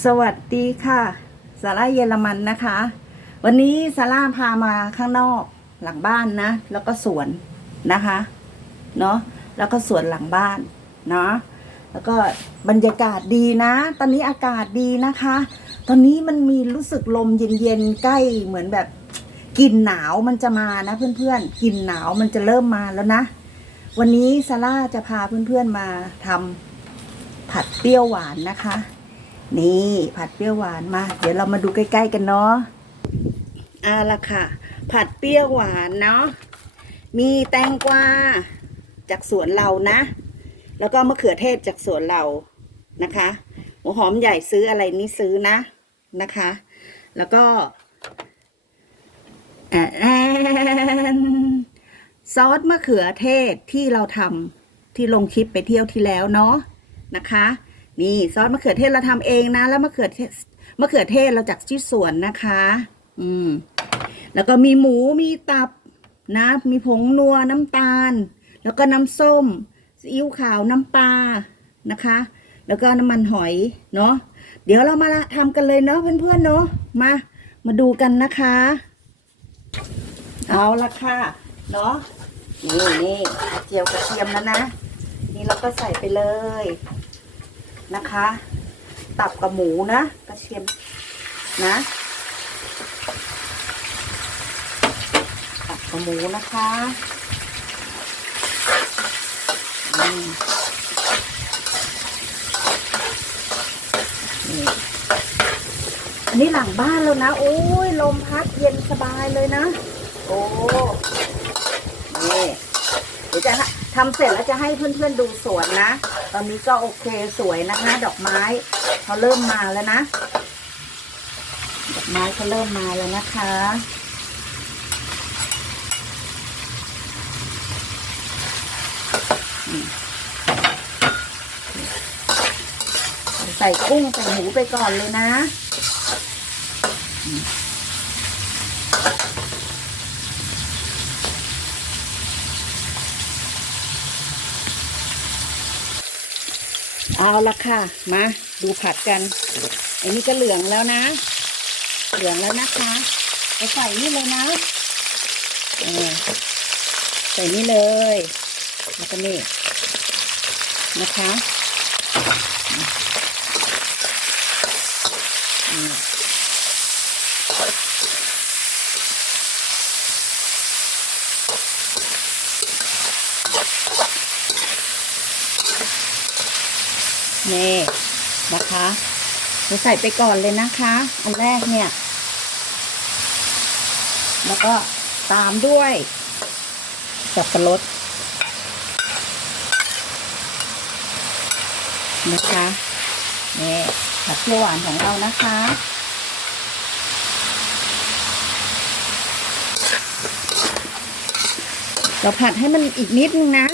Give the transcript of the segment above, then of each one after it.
สวัสดีค่ะซาร่าเยอรมันนะคะ วันนี้ซาร่าพามาข้างนอกหลังบ้านนะ แล้วก็สวนนะคะเนาะแล้วก็สวนหลังบ้านเนาะแล้วก็บรรยากาศดีนะ ตอนนี้อากาศดีนะคะ ตอนนี้มันมีรู้สึกลมเย็นๆใกล้เหมือนแบบกลิ่นหนาวมันจะมานะเพื่อนๆกลิ่นหนาวมันจะเริ่มมาแล้วนะ วันนี้ซาร่าจะพาเพื่อนๆมาทำผัดเปรี้ยวหวานนะคะ นี่ผัดเปรี้ยวหวานมา เดี๋ยวเรามาดูใกล้ ๆ กันเนาะเอาละค่ะ ผัดเปรี้ยวหวานเนาะมีแตงกวาจากสวนเรานะ แล้วก็มะเขือเทศจากสวนเรานะคะหัวหอมใหญ่ซื้ออะไรนี่ซื้อนะนะคะ แล้วก็แอนซอสมะเขือเทศที่เราทำที่ลงคลิปไปเที่ยวที่แล้วเนาะนะคะ นี่ซอสมะเขือเทศเราทำเองนะ แล้วมะเขือเทศมะเขือเทศเราจากที่สวนนะคะ อืม แล้วก็มีหมูมีตับนะ มีผงนัวน้ำตาล แล้วก็น้ำส้มซีอิ๊วขาวน้ำปลานะคะ แล้วก็น้ำมันหอยเนาะเดี๋ยวเรามาทำกันเลยเนาะเพื่อนๆเนาะมา มาดูกันนะคะ เอาละค่ะเนาะนี่นี่เจียวกระเทียมแล้วนะ นี่เราก็ใส่ไปเลย นะคะ ตับกับหมูนะกระเทียมนะตับกับหมูนะคะอันนี้หลังบ้านแล้วนะ โอ้ย ลมพัดเย็นสบายเลยนะ โอ้นี่เดี๋ยวจะ ทำเสร็จแล้วจะให้เพื่อนๆดูสวนนะ ตอนนี้ก็โอเคสวยนะคะ ดอกไม้เขาเริ่มมาแล้วนะ ดอกไม้เขาเริ่มมาแล้วนะคะ ใส่กุ้งใส่หมูไปก่อนเลยนะ เอาละค่ะ มาดูผัดกัน อันนี้ก็เหลืองแล้วนะ เหลืองแล้วนะคะจะใส่นี่เลยนะเออใส่นี่เลยแล้วก็นี่นะคะ นี่นะคะเราใส่ไปก่อนเลยนะคะ อันแรกเนี่ย แล้วก็ตามด้วยสับปะรดนะคะนี่ผัดเปรี้ยวหวานของเรานะคะเราผัดให้มันอีกนิดนึงนะ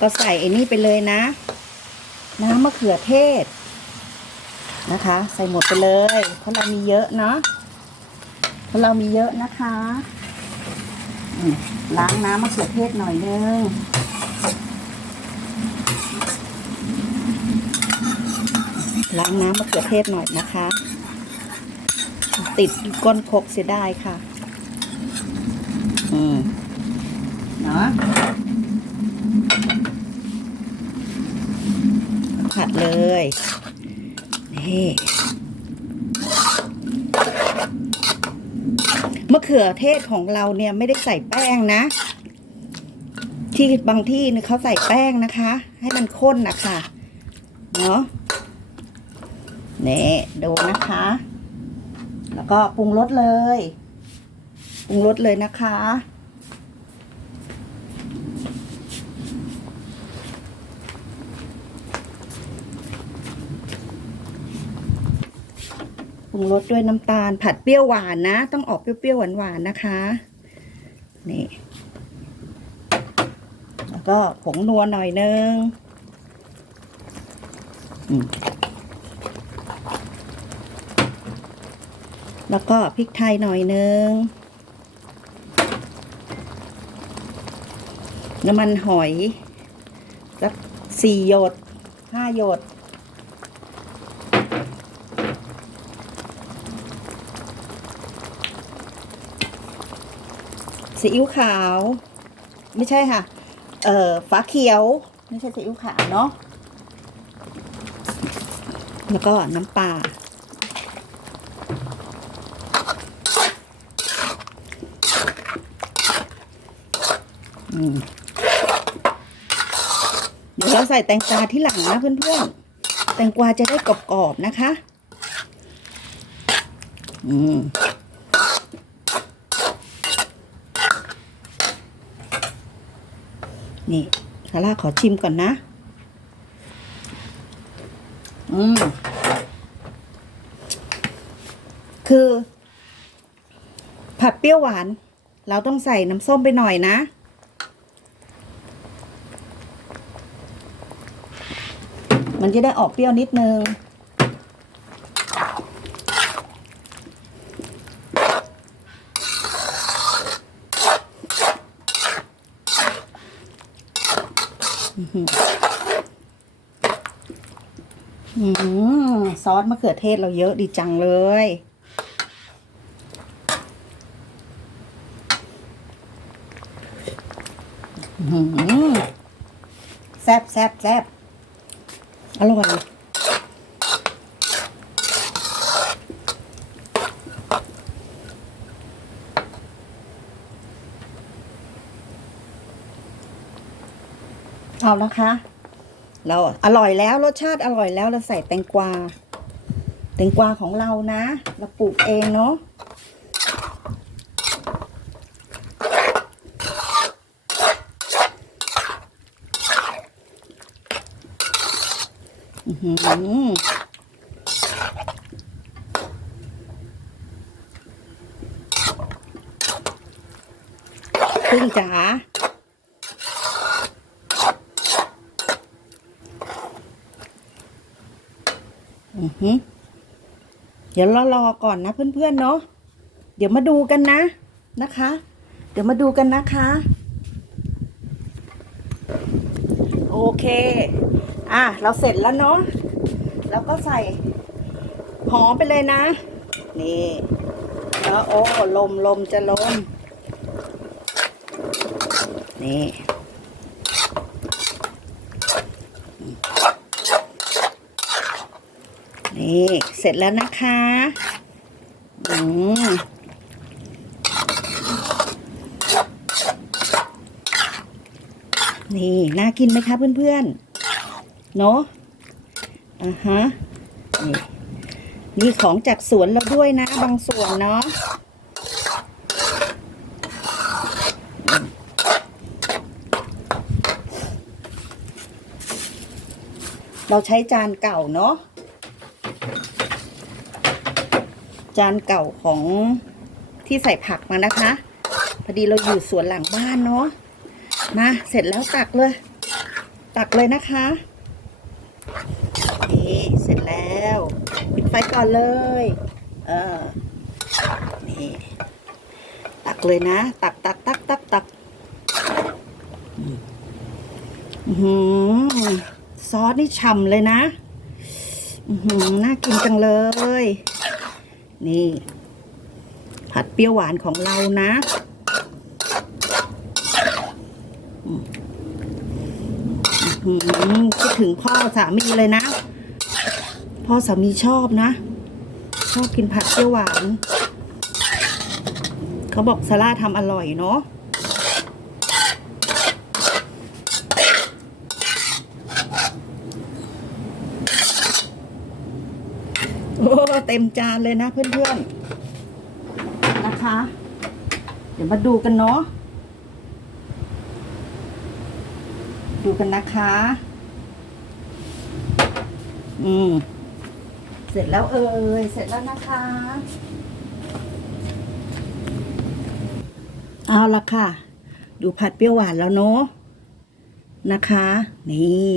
ก็ใส่ไอ้นี่ไปเลยนะ น้ำมะเขือเทศ นะคะ ใส่หมดไปเลย เพราะเรามีเยอะเนาะเพราะเรามีเยอะนะคะล้างน้ำมะเขือเทศหน่อยนึงล้างน้ำมะเขือเทศหน่อยนะคะ ติดก้นครกเสียได้ค่ะ อืม เนาะผัดเลย นี่มะเขือเทศของเราเนี่ยไม่ได้ใส่แป้งนะ ที่บางที่เนี่ยเขาใส่แป้งนะคะ ให้มันข้นนะคะเนาะนี่ดูนะคะ แล้วก็ปรุงรสเลย ปรุงรสเลยนะคะ งรสด้วยน้ำตาล ผัดเปรี้ยวหวานนะ ต้องออกเปรี้ยวๆหวานๆนะคะนี่แล้วก็ผงนัวหน่อยนึงแล้วก็พริกไทยหน่อยนึงน้ำมันหอยสักสี่หยดห้าหยด ซีอิ๊วขาว ไม่ใช่ค่ะ เอ่อฟ้าเขียว ไม่ใช่ซีอิ๊วขาวเนาะแล้วก็น้ำปลาเดี๋ยวเราใส่แตงกวาที่หลังนะเพื่อนๆ แตงกวาจะได้กรอบๆนะคะ อืม นี่ซาร่าขอชิมก่อนนะ อืม คือ ผัดเปรี้ยวหวาน เราต้องใส่น้ำส้มไปหน่อยนะ มันจะได้ออกเปรี้ยวนิดนึง อืมซอสมะเขือเทศเราเยอะดีจังเลย อืมแซบแซบแซบอร่อยเอานะคะ เราอร่อยแล้วรสชาติอร่อยแล้วเราใส่แตงกวาแตงกวาของเรานะ เราปลูกเองเนาะอื้อหือพึ่งจ๋า อือหือ เดี๋ยวเรารอก่อนนะเพื่อนๆเนาะ เดี๋ยวมาดูกันนะนะคะ เดี๋ยวมาดูกันนะคะ โอเค อะเราเสร็จแล้วเนาะ แล้วก็ใส่หอมไปเลยนะ นี่ แล้วโอ้ลมลมจะลม นี่ นี่เสร็จแล้วนะคะอืมนี่น่ากินไหมคะเพื่อนๆ เนาะอ่าฮะนี่นี่ของจากสวนเราด้วยนะ บางส่วนเนาะเราใช้จานเก่าเนาะ จานเก่าของที่ใส่ผักมานะคะ พอดีเราอยู่สวนหลังบ้านเนาะมาเสร็จแล้วตักเลย ตักเลยนะคะนี่เสร็จแล้วปิดไฟก่อนเลย เออนี่ตักเลยนะ ตักตักตักตักตักอือหือซอสนี่ฉ่ำเลยนะ อือหือน่ากินจังเลย นี่ ผัดเปรี้ยวหวานของเรานะอืมคิดถึงพ่อสามีเลยนะ พ่อสามีชอบนะ ชอบกินผัดเปรี้ยวหวาน เขาบอกซาร่าทำอร่อยเนาะ เต็มจานเลยนะเพื่อนๆนะคะ เดี๋ยวมาดูกันเนาะดูกันนะคะ อืม เสร็จแล้วเอ่ยเสร็จแล้วนะคะ เอาละค่ะ ดูผัดเปรี้ยวหวานแล้วเนาะนะคะ นี่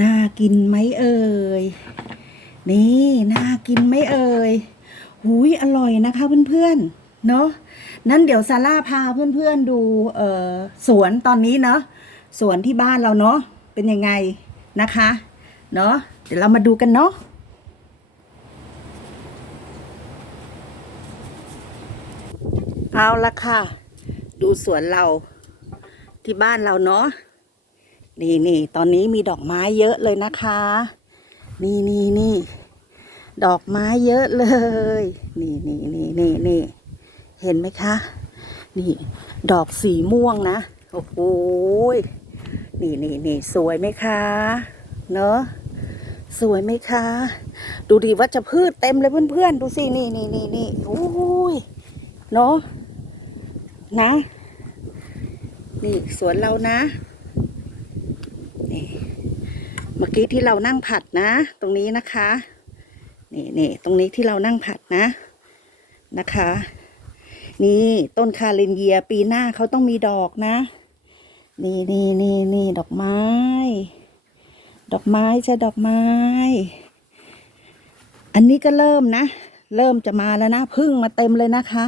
น่ากินไหมเอ่ย นี่น่ากินไหมเอ่ยหุยอร่อยนะคะเพื่อนๆเนาะนั้นเดี๋ยวซาร่าพาเพื่อนๆดูเอ่อสวนตอนนี้เนาะสวนที่บ้านเราเนาะเป็นยังไงนะคะเนาะเดี๋ยวเรามาดูกันเนาะเอาละค่ะ ดูสวนเราที่บ้านเราเนาะนี่นี่ตอนนี้มีดอกไม้เยอะเลยนะคะ นี่นี่นี่ดอกไม้เยอะเลย นี่นี่นี่นี่นี่เห็นไหมคะ นี่ ดอกสีม่วงนะ โอ้โหยนี่นี่นี่สวยไหมคะ เนอะสวยไหมคะ ดูดิว่าจะพืชเต็มเลยเพื่อนๆ ดูสิ นี่นี่นี่นี่โอ้ยเนาะนะ นี่สวนเรานะ เมื่อกี้ที่เรานั่งผัดนะ ตรงนี้นะคะ นี่นี่ตรงนี้ที่เรานั่งผัดนะ นะคะ นี่ต้นคาเลนเยียปีหน้าเขาต้องมีดอกนะ นี่นี่นี่นี่ดอกไม้ ดอกไม้จะดอกไม้ อันนี้ก็เริ่มนะ เริ่มจะมาแล้วนะพึ่งมาเต็มเลยนะคะ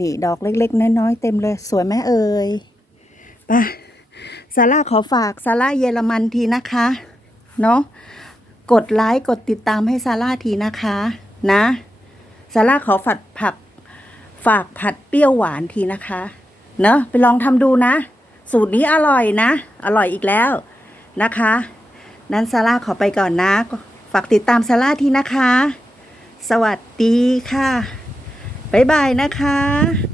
นี่ดอกเล็กๆ น้อยๆเต็มเลย สวยไหมเอ่ยไปซาร่าขอฝากซาร่าเยอรมันทีนะคะ เนาะกดไลค์กดติดตามให้ซาร่าทีนะคะนะซาร่าขอฝัดผักฝากผัดเปรี้ยวหวานทีนะคะ เนาะไปลองทำดูนะ สูตรนี้อร่อยนะ อร่อยอีกแล้วนะคะ นั้นซาร่าขอไปก่อนนะ ฝากติดตามซาร่าทีนะคะ สวัสดีค่ะ บ๊ายบายนะคะ